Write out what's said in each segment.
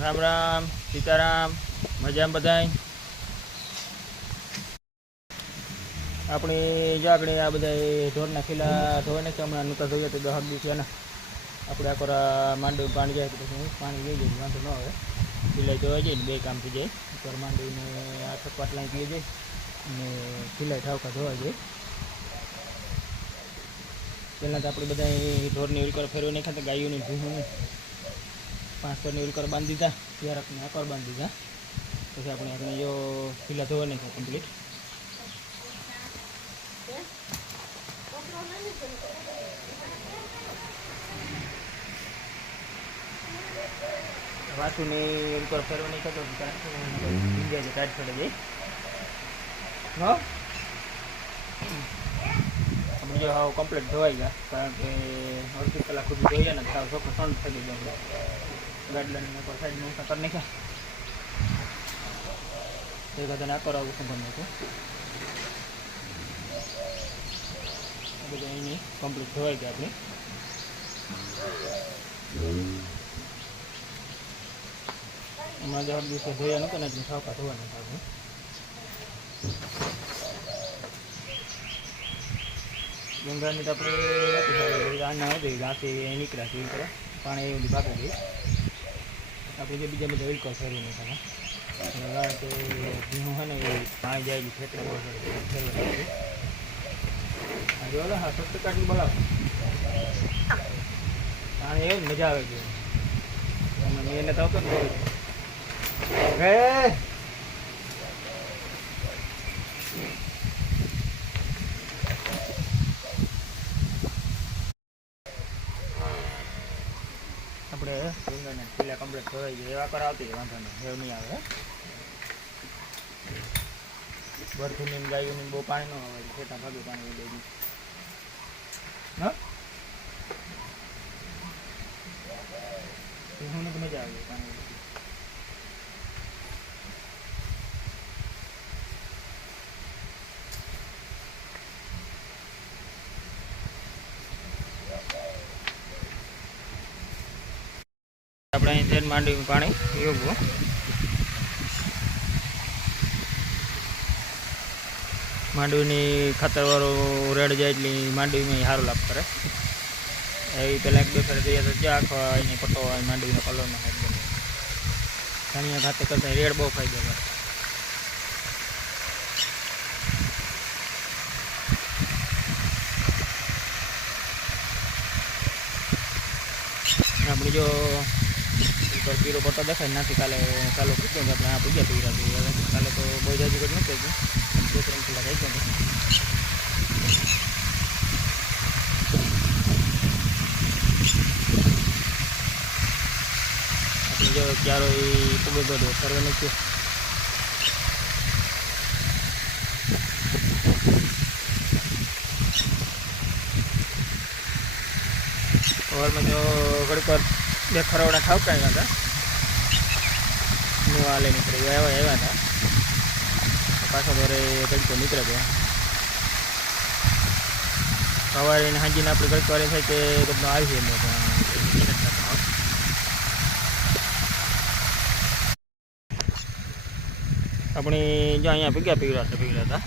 રામ રામ, સીતારામ, મજામાં બધાય? આપણી જાગણી આ બધા ઢોરના ખીલા ધોઈ નાખ્યા, હમણાં નતા ધોઈએ તો દહક છે ને. આપણે આ કોરા માંડવી પાણી જાય પછી પાણી લઈ જાય વાંધો ન આવે. ખીલાઈ જોવા જઈએ ને બે કામ થઈ જાય. ઉપર માંડવીને આ થકવાટ લાઈ પીએ જાય અને ખીલાઈ ઠાવકા ધોવા જાય. પહેલાં તો આપણે બધા ઢોરની ઉલકર ફેરવી નાખ્યા ખાતા ગાયોની ભૂહોની પાંચ પરની ઉલકર બાંધી દીધા આપણે આકર બાંધી દીધા પછી આપણે આપણે જો પીલા ધોવા નહીં કમ્પ્લીટ વાસુની ઉલકર ફેરવી નાખ્યા તો ભીંજાય છે ટાઈટ છોડે જાય હા જો હાવ કમ્પ્લીટ ધોવાઈ ગયા કારણ કે અડધી કલાક સુધી ધોઈએ ને સાવ ચોખ્ખો ઠંડ થઈ ગયો એ બધા ના કરાવું સંભાળ નાખ્યું આ બધા એની કમ્પ્લીટ ધોવાઈ ગયા આપણે હમણાં જે અઢ દિવસે ધોયા નહોતા ને સાવકા ધોવાના હતા આપણે ગંગાની તો આપણે રાતે નીકળ્યા છે કરે. પાણી એવું ભાગી ગઈ. આપણે જે બીજા બધા વિલકો ફેરવી કારણ કે ભીનું હોય ને એ પાણી જાય બી ખેતર ફેરવી હા સસ્તું કાઢી બોલાવો પાણી એવું મજા આવે છે. એને તો આવતો ને આપણે રીંગણને પેલા કમ્પ્લીટ ધોવાઈ જાય એવા કરાવતી, વાંધો નહીં. એવું નહીં આવે ભરથુની ને ગાયોની બહુ પાણી ન આવે ખોટા ભાગે પાણી ગયું હા? તો મજા આવે પાણી. ઉડે આપણે અહીં તેલ માંડવી પાણી યોગવું માંડવીની ખાતરવાળું રેડ જાય એટલે માંડવીમાં સારો લાભ કરે. એ પહેલાં એક બે ફેર જઈએ તો જ્યાં આખો અહીંયા પટ્ટો હોય, માંડવીનો કલરનો હોય એકદમ ધનિયા ખાતે કરતાં રેડ બહુ ફાયદો કરે આપણે જો ઉપર પીરો પટ્ટો દેખાય નાથી કાલે ચાલો પૂછ્યો કે આપણે આ પૂજા પીરા હતી કાલે તો બહુ જાજુ કરી નથી ગયું. બે ત્રણ કલાક આવી ગયા ક્યારો એ ખૂબ બધો ઘડીક વાર બે ખરવડા ઠાવકાયા હતા. નેવા લઈ નીકળી ગયા આવ્યા આવ્યા હતા. પાછો ઘરે ઘડીકો નીકળે ગયા સવારે ને સાંજીને આપણે ઘડીક વાર એ થાય કે તમને આવી છે આપણે જો અહીંયા ભેગા પીવડા હતા પીવડા હતા.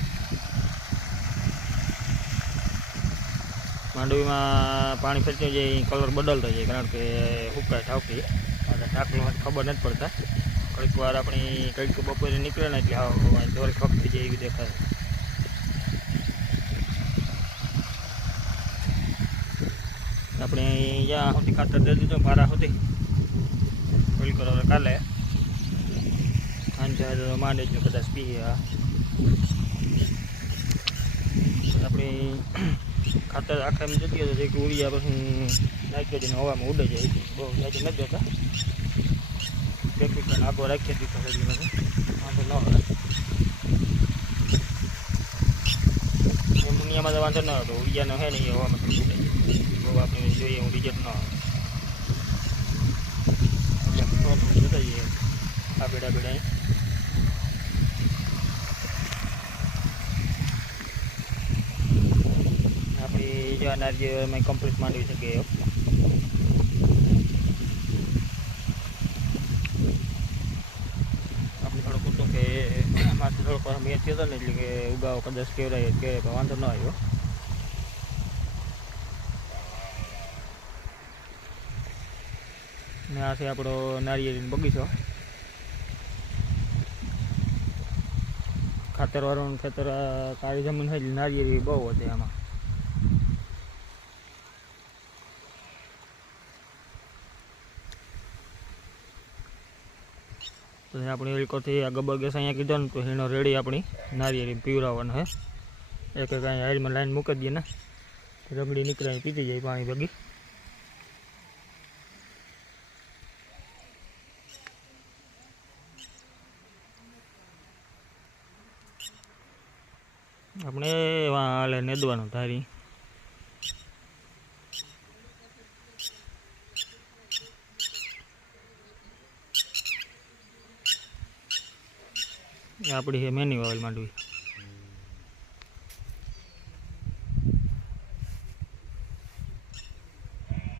માંડવીમાં પાણી ફેરતું જાય કલર બદલતો જાય કારણ કે હુકાય ઠાવકી. અને ઠાકલો ખબર નથી પડતા. કંઈક વાર આપણી કંઈક બપોરે નીકળે ને એટલે હા ખપ ખપતી જાય એવી દેખાય. આપણે જ્યાં સુધી ખાતર દે દીધું, મારા સુધી. બિલકુલ હવે કાલે. સાંજે માંડે જ કદાચ પીએ આપણે ખાતર આખા એમ જતી હતી કે ઉડિયા પછી જઈને હવામાં ઉડે જાય બહુ જાજુ નથી જતા પીકર આગો રાખીએ હતી એટલે પછી. વાંધો ન આવે. એ મુનિયામાં તો વાંધો ન હતો ઉડિયાનો હે ને એ હવામાં ઉડે. બહુ આપણે જોઈએ હું રિઝલ્ટ ન આવે. આ બેડા બેડા નારજીઓ નારજીઓ એમાં કમ્પ્લીટ માંડવી શકીએ આપણે થોડું ખોટું કે માથું થોડોક મેચ ને, એટલે કે ઉગાવો કદાચ કેવરાય કે વાંધો ન આવ્યો. ને આ છે આપણો નારિયેળીનો બગીચો. ખાતરવાળું ખેતર કાળી જમીન હોય એટલે નારિયેળી બહુ હતી આમાં. તો આપણે એલકોથી આ ગબર ગેસ અહીંયા કીધો ને, તો એનો રેડી આપણી. નારિયેળી પીવરાવવાનો હે. એક એક અહીંયા હાઈડમાં લાઈન મૂકી દઈએ ને રગડી નીકળે પીતી જાય પાણી ભેગી. આપણે હાલે નેદવાનું ધારી. આપણી છે મેની વાવલ માંડવી.